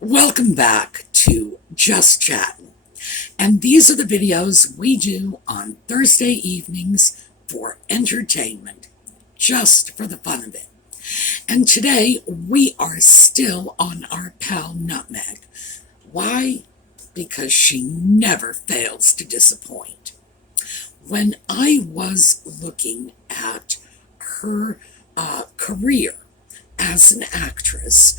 Welcome back to Just Chattin. And these are the videos we do on Thursday evenings for entertainment, just for the fun of it. And today we are still on our pal Nutmeg. Why? Because she never fails to disappoint. When I was looking at her career as an actress,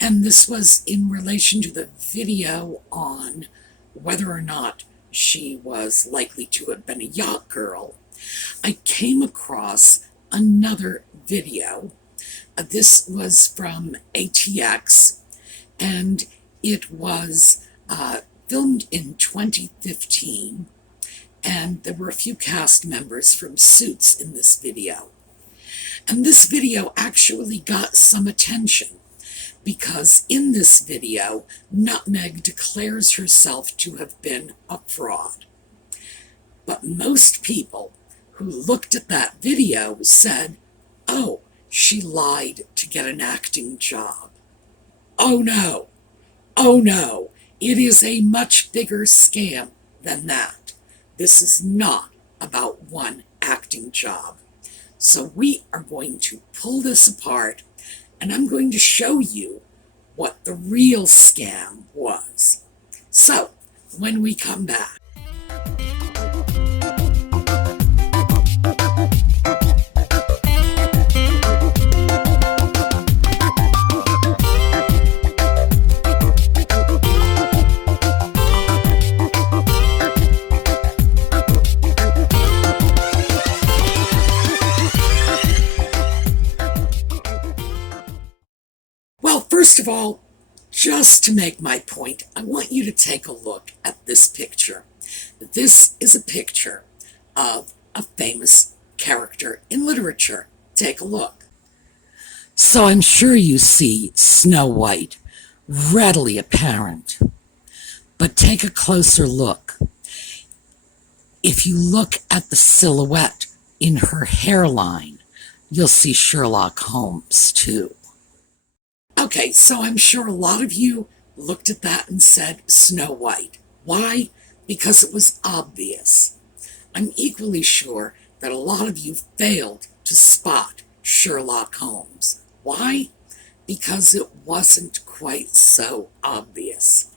and this was in relation to the video on whether or not she was likely to have been a yacht girl, I came across another video. This was from ATX, and it was filmed in 2015, and there were a few cast members from Suits in this video. And this video actually got some attention, because in this video, Nutmeg declares herself to have been a fraud. But most people who looked at that video said, oh, she lied to get an acting job. Oh no, it is a much bigger scam than that. This is not about one acting job. So we are going to pull this apart, and I'm going to show you what the real scam was. So, when we come back. First of all, just to make my point, I want you to take a look at this picture. This is a picture of a famous character in literature. Take a look. So I'm sure you see Snow White, readily apparent. But take a closer look. If you look at the silhouette in her hairline, you'll see Sherlock Holmes too. Okay, so I'm sure a lot of you looked at that and said Snow White. Why? Because it was obvious. I'm equally sure that a lot of you failed to spot Sherlock Holmes. Why? Because it wasn't quite so obvious.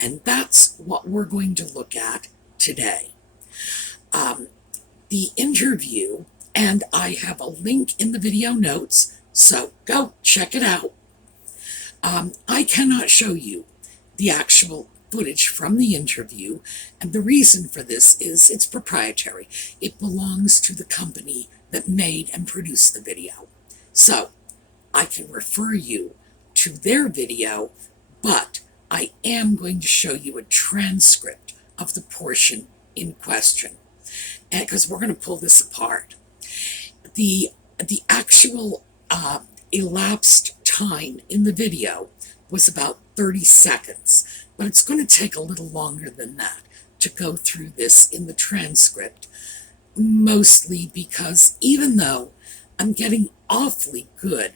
And that's what we're going to look at today. The interview, and I have a link in the video notes, so go check it out. I cannot show you the actual footage from the interview, and the reason for this is it's proprietary. It belongs to the company that made and produced the video. So, I can refer you to their video, but I am going to show you a transcript of the portion in question, and because we're going to pull this apart. The actual elapsed time in the video was about 30 seconds, but it's going to take a little longer than that to go through this in the transcript, mostly because even though I'm getting awfully good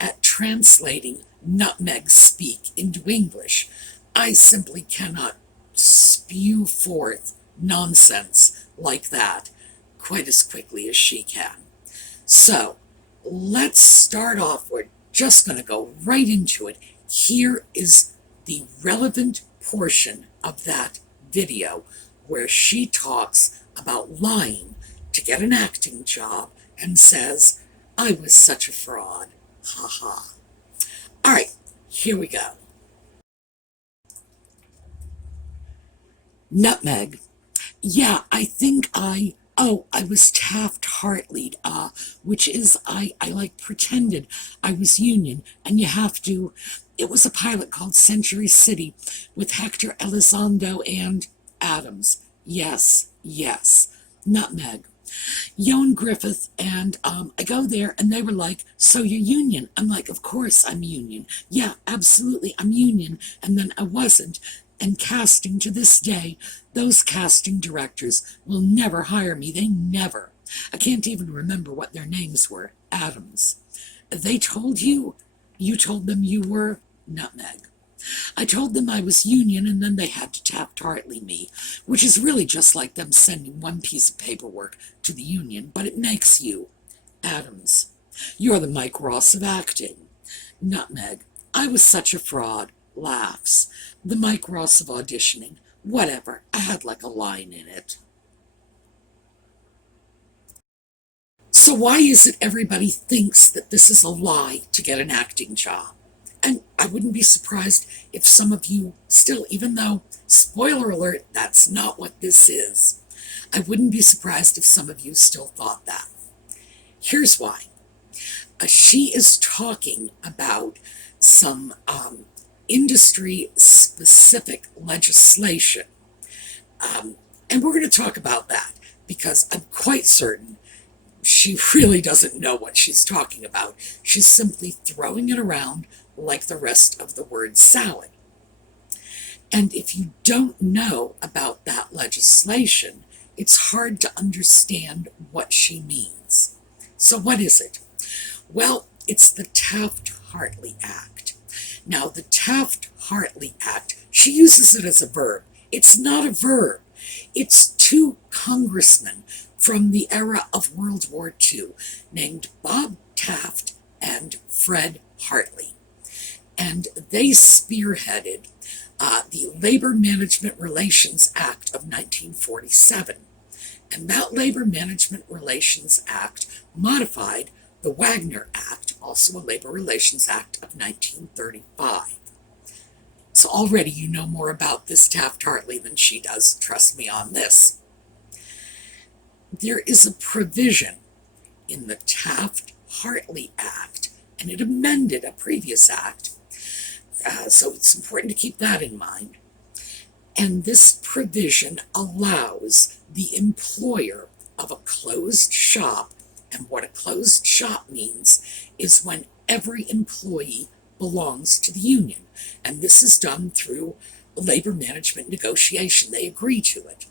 at translating Nutmeg speak into English, I simply cannot spew forth nonsense like that quite as quickly as she can. So, let's start off. We're just going to go right into it. Here is the relevant portion of that video where she talks about lying to get an acting job and says, I was such a fraud. Ha ha. All right, here we go. Nutmeg. Yeah, I think I was TaftHartley, which is, I like pretended I was Union, and you have to, it was a pilot called Century City with Hector Elizondo and Adams. Yes. Nutmeg. Yoan Griffith, and I go there, and they were like, so you're Union? I'm like, of course I'm Union. Yeah, absolutely, I'm Union. And then I wasn't. And casting to this day, those casting directors will never hire me. They never. I can't even remember what their names were. Adams. They told you? You told them you were? Nutmeg. I told them I was union, and then they had to Taft-Hartley me, which is really just like them sending one piece of paperwork to the union, but it makes you. Adams, you're the Mike Ross of acting. Nutmeg, I was such a fraud. Laughs. The Mike Ross of auditioning. Whatever, I had like a line in it. So why is it everybody thinks that this is a lie to get an acting job? And I wouldn't be surprised if some of you still, even though, spoiler alert, that's not what this is, I wouldn't be surprised if some of you still thought that. Here's why. She is talking about some industry-specific legislation. And we're going to talk about that because I'm quite certain she really doesn't know what she's talking about. She's simply throwing it around like the rest of the word salad. And if you don't know about that legislation, it's hard to understand what she means. So what is it? Well, it's the Taft-Hartley Act. Now, the Taft-Hartley Act, she uses it as a verb. It's not a verb. It's two congressmen from the era of World War II named Bob Taft and Fred Hartley. And they spearheaded the Labor Management Relations Act of 1947. And that Labor Management Relations Act modified the Wagner Act, also a Labor Relations Act of 1935. So already you know more about this Taft-Hartley than she does, trust me on this. There is a provision in the Taft-Hartley Act, and it amended a previous act, so it's important to keep that in mind. And this provision allows the employer of a closed shop, and what a closed shop means is when every employee belongs to the union. And this is done through labor management negotiation. They agree to it.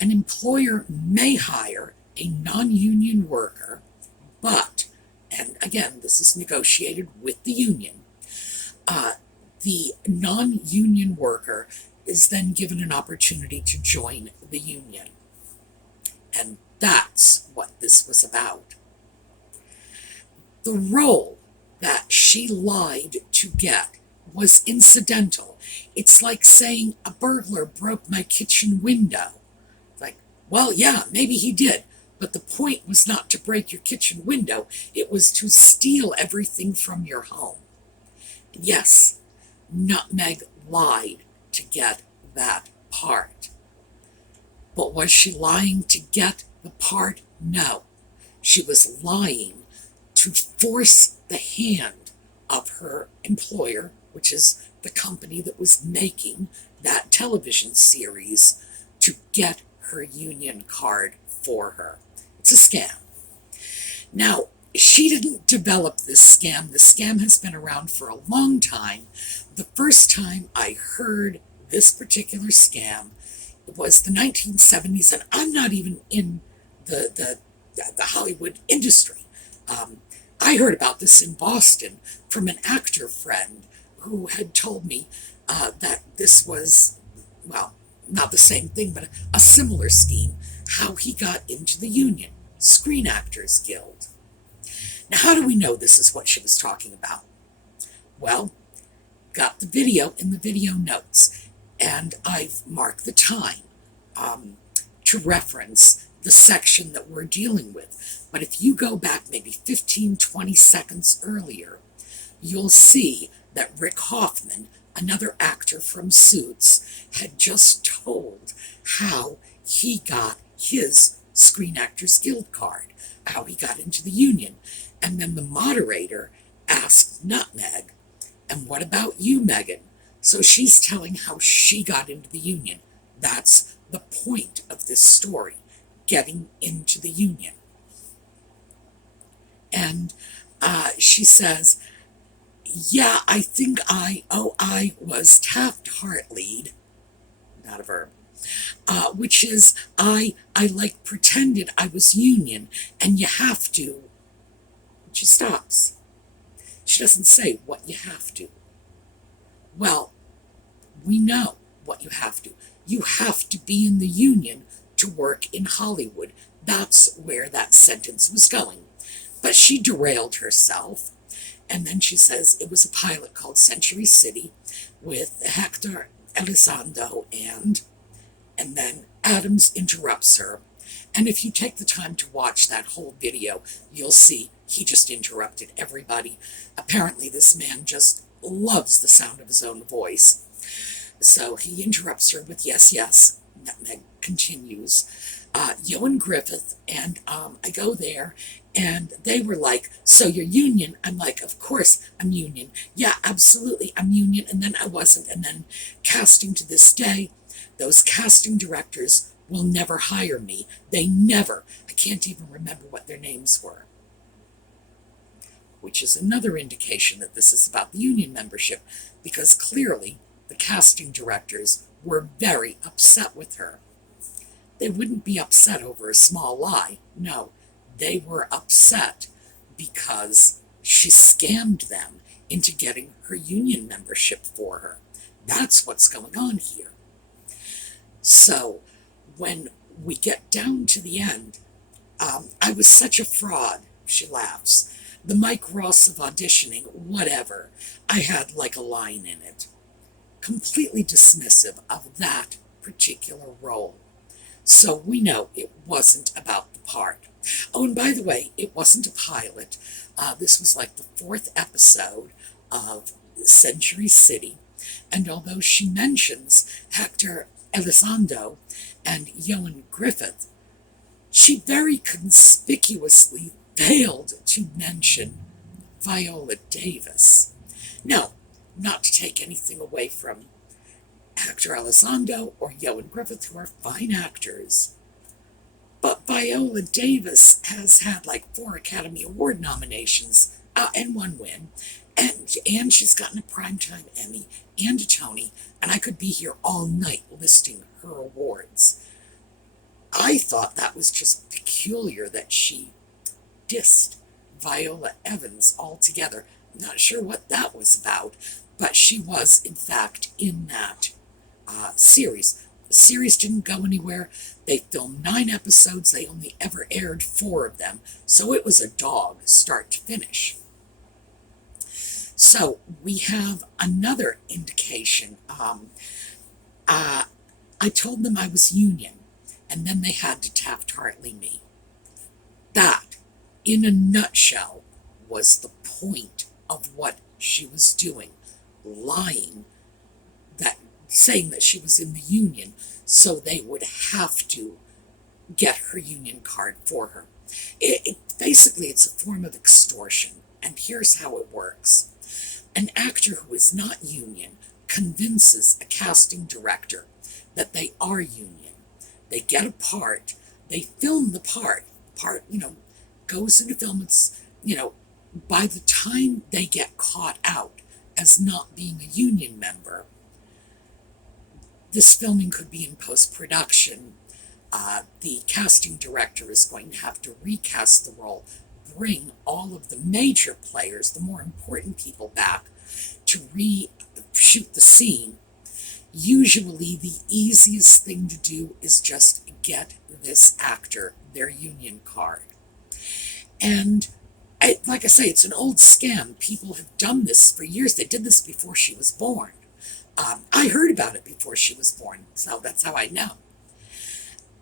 An employer may hire a non-union worker, but, and again, this is negotiated with the union, the non-union worker is then given an opportunity to join the union. And that's what this was about. The role that she lied to get was incidental. It's like saying a burglar broke my kitchen window. Like, well, yeah, maybe he did, but the point was not to break your kitchen window. It was to steal everything from your home. Yes, Nutmeg lied to get that part. But was she lying to get the part? No. She was lying to force the hand of her employer, which is the company that was making that television series, to get her union card for her. It's a scam. Now, she didn't develop this scam. The scam has been around for a long time. The first time I heard this particular scam was the 1970s, and I'm not even in the Hollywood industry. I heard about this in Boston from an actor friend who had told me that this was, well, not the same thing, but a similar scheme, how he got into the union, Screen Actors Guild. Now, how do we know this is what she was talking about? Well, got the video in the video notes, and I've marked the time to reference the section that we're dealing with. But if you go back maybe 15, 20 seconds earlier, you'll see that Rick Hoffman, another actor from Suits, had just told how he got his Screen Actors Guild card, how he got into the union. And then the moderator asked Nutmeg, and what about you, Meghan? So she's telling how she got into the union. That's the point of this story, getting into the union. And she says, yeah, I think I was Taft-Hartley'd, not a verb, which is I like pretended I was union, and you have to. She stops. She doesn't say what you have to. Well, We know what you have to. You have to be in the union to work in Hollywood. That's where that sentence was going. But she derailed herself, and then she says it was a pilot called Century City with Hector Elizondo, and then Adams interrupts her. And if you take the time to watch that whole video, you'll see he just interrupted everybody. Apparently this man just loves the sound of his own voice. So he interrupts her with yes, yes. Nutmeg continues. Ioan Gruffudd, and I go there, and they were like, so you're union? I'm like, of course I'm union. Yeah, absolutely, I'm union. And then I wasn't. And then casting to this day, those casting directors will never hire me. They never. I can't even remember what their names were. Which is another indication that this is about the union membership, because clearly the casting directors were very upset with her. They wouldn't be upset over a small lie. No, they were upset because she scammed them into getting her union membership for her. That's what's going on here. So when we get down to the end, I was such a fraud, she laughs. The Mike Ross of auditioning, whatever. I had like a line in it. Completely dismissive of that particular role. So we know it wasn't about the part. Oh, and by the way, it wasn't a pilot. This was like the 4th episode of Century City. And although she mentions Hector Elizondo and Ioan Gruffudd, she very conspicuously failed to mention Viola Davis. No, not to take anything away from Hector Elizondo or Ioan Gruffudd, who are fine actors. But Viola Davis has had like 4 Academy Award nominations and 1 win. And she's gotten a Primetime Emmy and a Tony. And I could be here all night listing her awards. I thought that was just peculiar that she dissed Viola Evans altogether. I'm not sure what that was about, but she was, in fact, in that series. The series didn't go anywhere. They filmed 9 episodes. They only ever aired 4 of them. So it was a dog, start to finish. So we have another indication. I told them I was union, and then they had to Taft-Hartley me. That, in a nutshell, was the point of what she was doing. Lying, saying that she was in the union, so they would have to get her union card for her. Basically, it's a form of extortion, and here's how it works. An actor who is not union convinces a casting director that they are union. They get a part, they film the part, goes into film. It's, by the time they get caught out as not being a union member, this filming could be in post-production. The casting director is going to have to recast the role, bring all of the major players, the more important people, back to reshoot the scene. Usually the easiest thing to do is just get this actor their union card. And like I say, it's an old scam. People have done this for years. They did this before she was born. I heard about it before she was born, so that's how I know.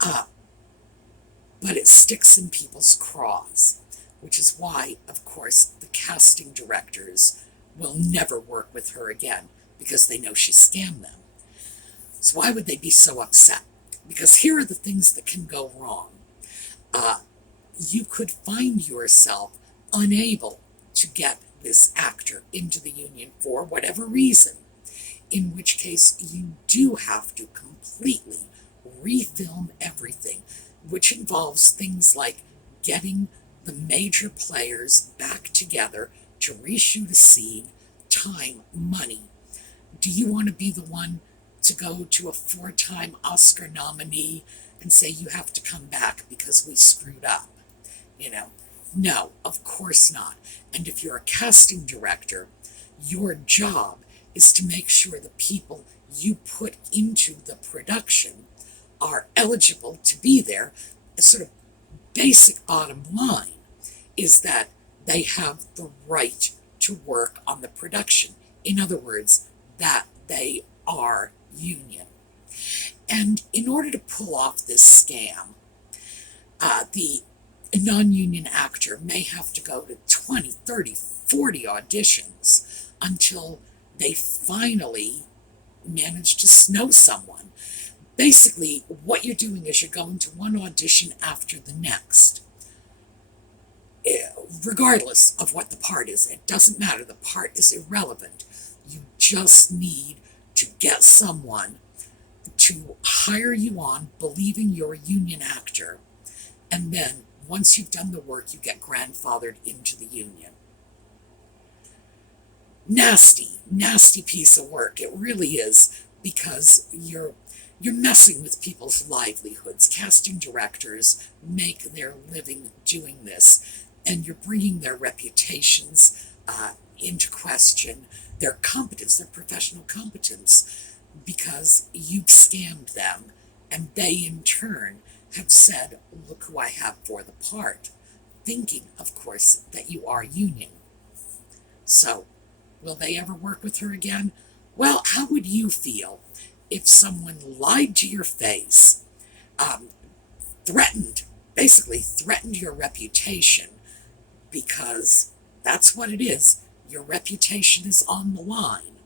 But it sticks in people's craws, which is why, of course, the casting directors will never work with her again, because they know she scammed them. So why would they be so upset? Because here are the things that can go wrong. You could find yourself unable to get this actor into the union for whatever reason, in which case you do have to completely refilm everything, which involves things like getting the major players back together to reshoot a scene, time, money. Do you want to be the one to go to a 4-time Oscar nominee and say you have to come back because we screwed up? No, of course not. And if you're a casting director, your job is to make sure the people you put into the production are eligible to be there. A sort of basic bottom line is that they have the right to work on the production. In other words, that they are union. And in order to pull off this scam, the non-union actor may have to go to 20, 30, 40 auditions until they finally manage to snow someone. Basically, what you're doing is you're going to one audition after the next. Regardless of what the part is, it doesn't matter. The part is irrelevant. You just need to get someone to hire you on, believing you're a union actor, and then once you've done the work, you get grandfathered into the union. Nasty, nasty piece of work. It really is, because you're messing with people's livelihoods. Casting directors make their living doing this, and you're bringing their reputations into question, their competence, their professional competence, because you've scammed them, and they in turn have said, look who I have for the part, thinking, of course, that you are union. So, will they ever work with her again? Well, how would you feel if someone lied to your face, basically threatened your reputation, because that's what it is, your reputation is on the line,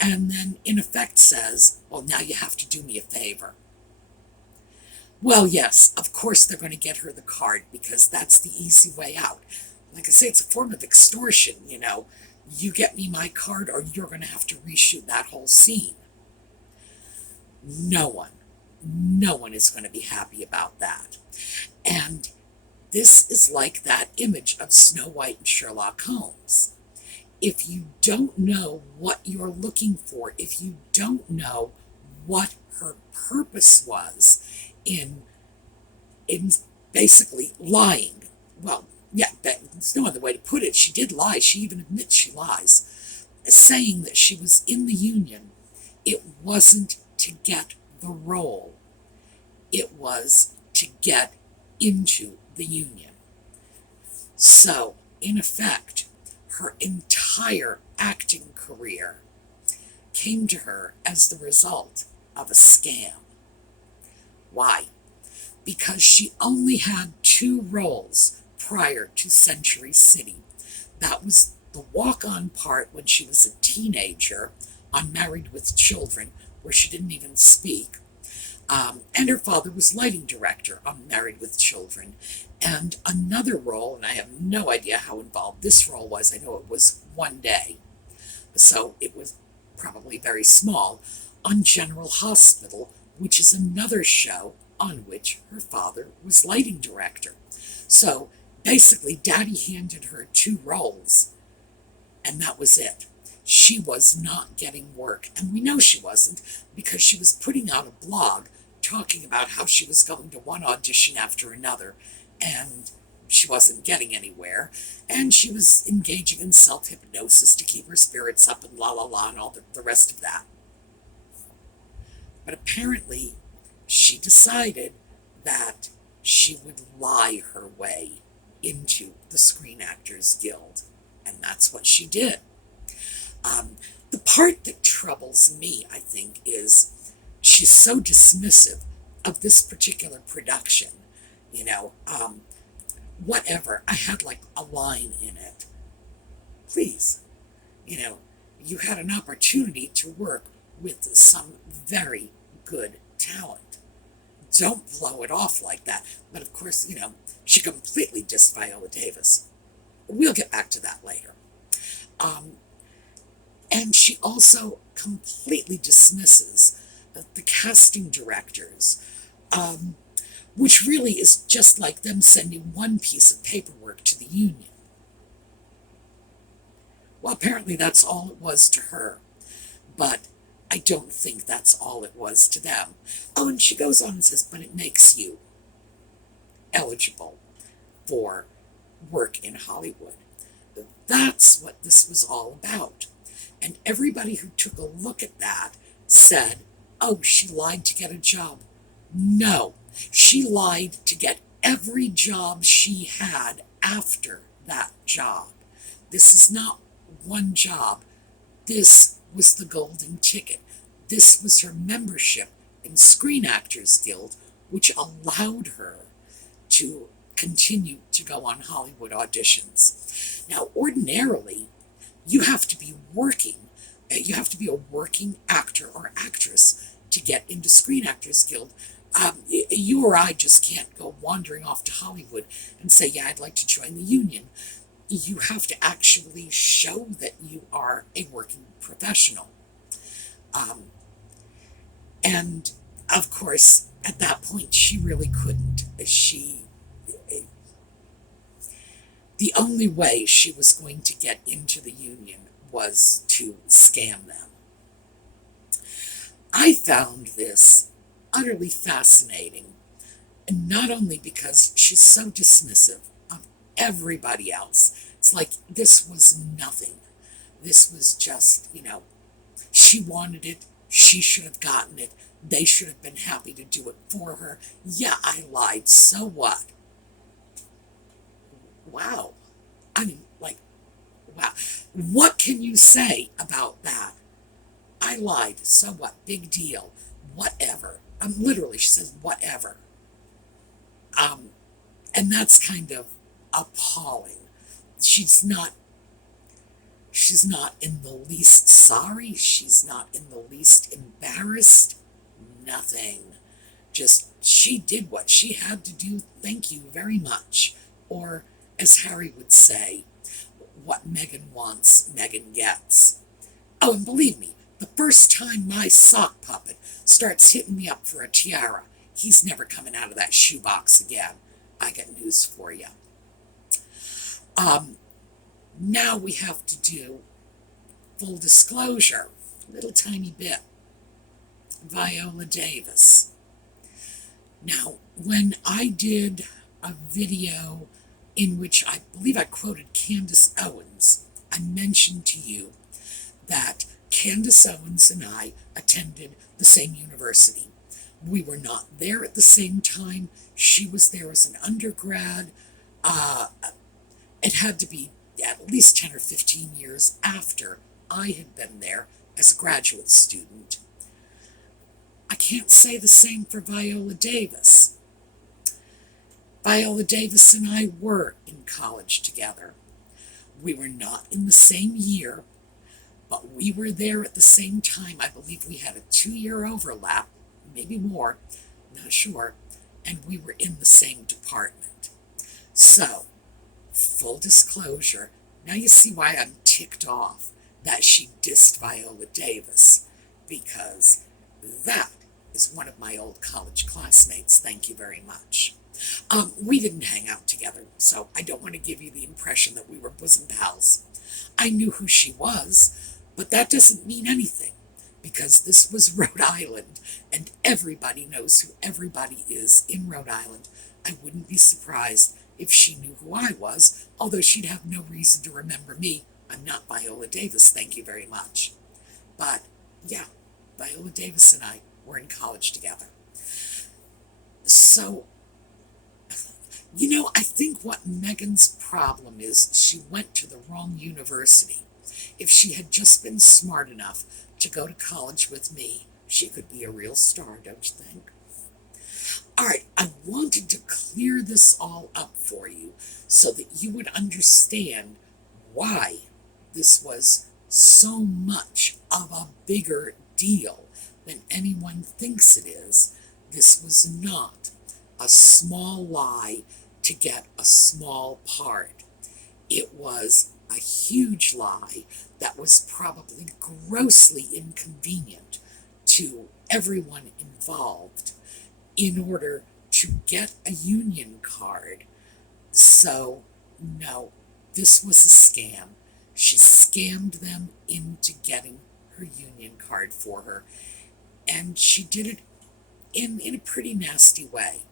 and then in effect says, well, now you have to do me a favor? Well, yes, of course they're going to get her the card, because that's the easy way out. Like I say, it's a form of extortion, You get me my card or you're going to have to reshoot that whole scene. No one is going to be happy about that. And this is like that image of Snow White and Sherlock Holmes. If you don't know what you're looking for, if you don't know what her purpose was in basically lying, well, yeah, there's no other way to put it. She did lie. She even admits she lies. Saying that she was in the union, it wasn't to get the role. It was to get into the union. So, in effect, her entire acting career came to her as the result of a scam. Why? Because she only had 2 roles prior to Century City. That was the walk-on part when she was a teenager on Married with Children, where she didn't even speak. And her father was lighting director on Married with Children. And another role, and I have no idea how involved this role was, I know it was one day, so it was probably very small, on General Hospital, which is another show on which her father was lighting director. So basically, Daddy handed her 2 roles, and that was it. She was not getting work, and we know she wasn't, because she was putting out a blog talking about how she was going to one audition after another, and she wasn't getting anywhere, and she was engaging in self-hypnosis to keep her spirits up and la la la and all the rest of that. But apparently, she decided that she would lie her way into the Screen Actors Guild, and that's what she did. The part that troubles me, I think, is she's so dismissive of this particular production. Whatever, I had like a line in it. Please, you had an opportunity to work with some very good talent. Don't blow it off like that. But of course, she completely dissed Viola Davis. We'll get back to that later. And she also completely dismisses the casting directors, which really is just like them sending one piece of paperwork to the union. Well, apparently that's all it was to her, but I don't think that's all it was to them. Oh, and she goes on and says, but it makes you eligible for work in Hollywood. That's what this was all about. And everybody who took a look at that said, oh, she lied to get a job. No, she lied to get every job she had after that job. This is not one job. This was the golden ticket. This was her membership in Screen Actors Guild, which allowed her to continue to go on Hollywood auditions. Now, ordinarily, you have to be a working actor or actress to get into Screen Actors Guild. You or I just can't go wandering off to Hollywood and say, yeah, I'd like to join the union. You have to actually show that you are a working professional. And of course, at that point, she really couldn't. The only way she was going to get into the union was to scam them. I found this utterly fascinating, and not only because she's so dismissive of everybody else. It's like this was nothing. This was just, she wanted it. She should have gotten it. They should have been happy to do it for her. Yeah, I lied. So what? Wow. I mean, wow. What can you say about that? I lied. So what? Big deal. Whatever. Literally, she says, whatever. And that's kind of appalling. She's not in the least sorry. She's not in the least embarrassed. Nothing. Just, she did what she had to do. Thank you very much. Or, as Harry would say, what Meghan wants, Meghan gets. Oh, and believe me, the first time my sock puppet starts hitting me up for a tiara, he's never coming out of that shoebox again. I got news for you. Now we have to do full disclosure, a little tiny bit. Viola Davis. Now, when I did a video in which I believe I quoted Candace Owens, I mentioned to you that Candace Owens and I attended the same university. We were not there at the same time. She was there as an undergrad. It had to be at least 10 or 15 years after I had been there as a graduate student. I can't say the same for Viola Davis. Viola Davis and I were in college together. We were not in the same year, but we were there at the same time. I believe we had a 2-year overlap, maybe more, not sure, and we were in the same department. So, full disclosure, now you see why I'm ticked off that she dissed Viola Davis, because that is one of my old college classmates. Thank you very much. We didn't hang out together, so I don't want to give you the impression that we were bosom pals. I knew who she was, but that doesn't mean anything, because this was Rhode Island, and everybody knows who everybody is in Rhode Island. I wouldn't be surprised if she knew who I was, although she'd have no reason to remember me. I'm not Viola Davis, thank you very much. But, yeah, Viola Davis and I were in college together. So, I think what Meghan's problem is, she went to the wrong university. If she had just been smart enough to go to college with me, she could be a real star, don't you think? All right, I wanted to clear this all up for you so that you would understand why this was so much of a bigger deal than anyone thinks it is. This was not a small lie to get a small part. It was a huge lie that was probably grossly inconvenient to everyone involved in order to get a union card. So, no, this was a scam. She scammed them into getting her union card for her, and she did it in a pretty nasty way.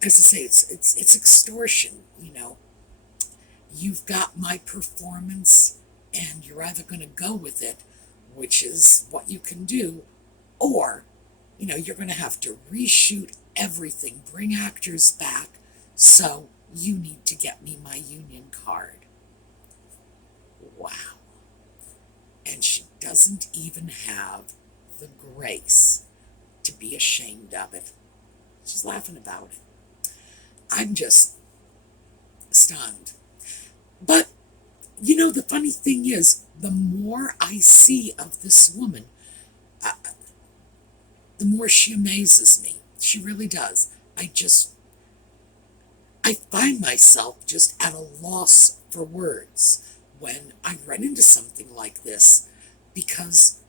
As I say, it's extortion, You've got my performance, and you're either going to go with it, which is what you can do, or, you're going to have to reshoot everything, bring actors back, so you need to get me my union card. Wow. And she doesn't even have the grace to be ashamed of it. She's laughing about it. I'm just stunned. But, the funny thing is, the more I see of this woman, the more she amazes me. She really does. I find myself just at a loss for words when I run into something like this, because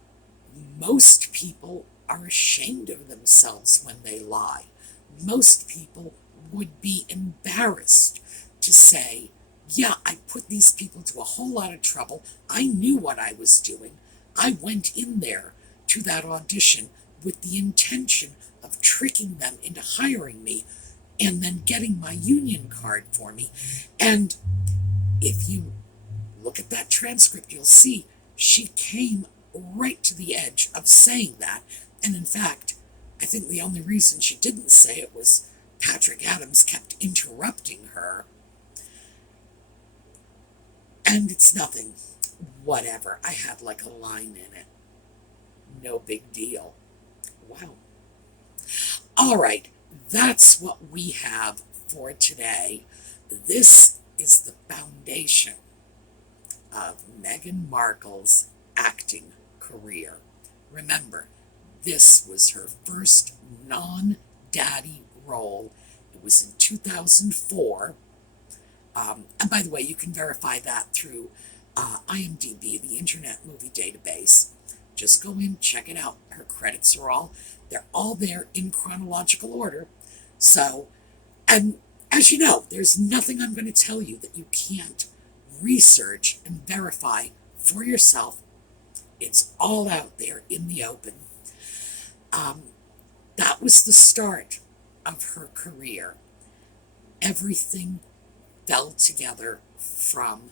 most people are ashamed of themselves when they lie. Most people would be embarrassed to say, yeah, I put these people to a whole lot of trouble. I knew what I was doing. I went in there to that audition with the intention of tricking them into hiring me and then getting my union card for me. And if you look at that transcript, you'll see she came right to the edge of saying that. And in fact, I think the only reason she didn't say it was Patrick Adams kept interrupting her. And it's nothing. Whatever. I had like a line in it. No big deal. Wow. All right. That's what we have for today. This is the foundation of Meghan Markle's acting career. Remember, this was her first non-daddy role. It was in 2004. And by the way, you can verify that through IMDb, the Internet Movie Database. Just go in, check it out. Her credits are they're all there in chronological order. So, and as you know, there's nothing I'm going to tell you that you can't research and verify for yourself. It's all out there in the open. That was the start of her career. Everything fell together from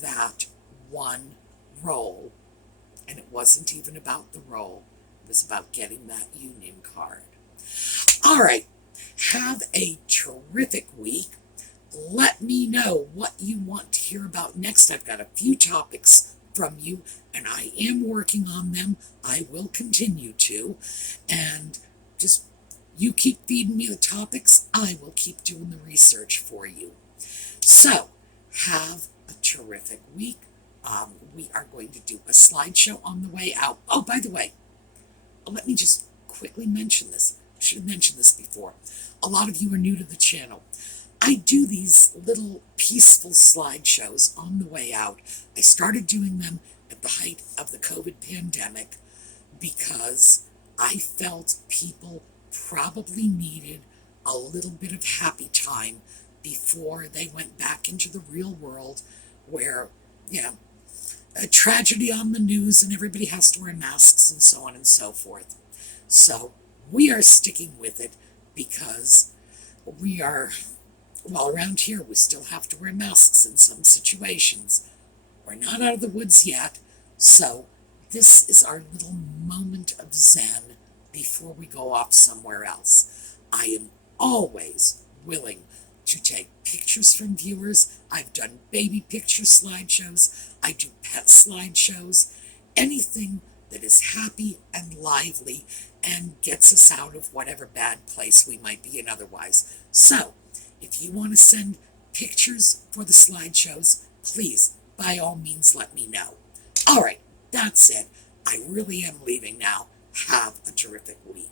that one role. And it wasn't even about the role. It was about getting that union card. All right. Have a terrific week. Let me know what you want to hear about next. I've got a few topics from you, and I am working on them. I will continue to. And just you keep feeding me the topics. I will keep doing the research for you. So, have a terrific week. We are going to do a slideshow on the way out. Oh, by the way, let me just quickly mention this. I should have mentioned this before. A lot of you are new to the channel. I do these little peaceful slideshows on the way out. I started doing them at the height of the COVID pandemic because I felt people probably needed a little bit of happy time before they went back into the real world where, a tragedy on the news and everybody has to wear masks and so on and so forth. So we are sticking with it because around here we still have to wear masks in some situations. We're not out of the woods yet, so this is our little moment of zen before we go off somewhere else. I am always willing to take pictures from viewers. I've done baby picture slideshows. I do pet slideshows. Anything that is happy and lively and gets us out of whatever bad place we might be in otherwise. So, if you want to send pictures for the slideshows, please, by all means, let me know. All right, that's it. I really am leaving now. Have a terrific week.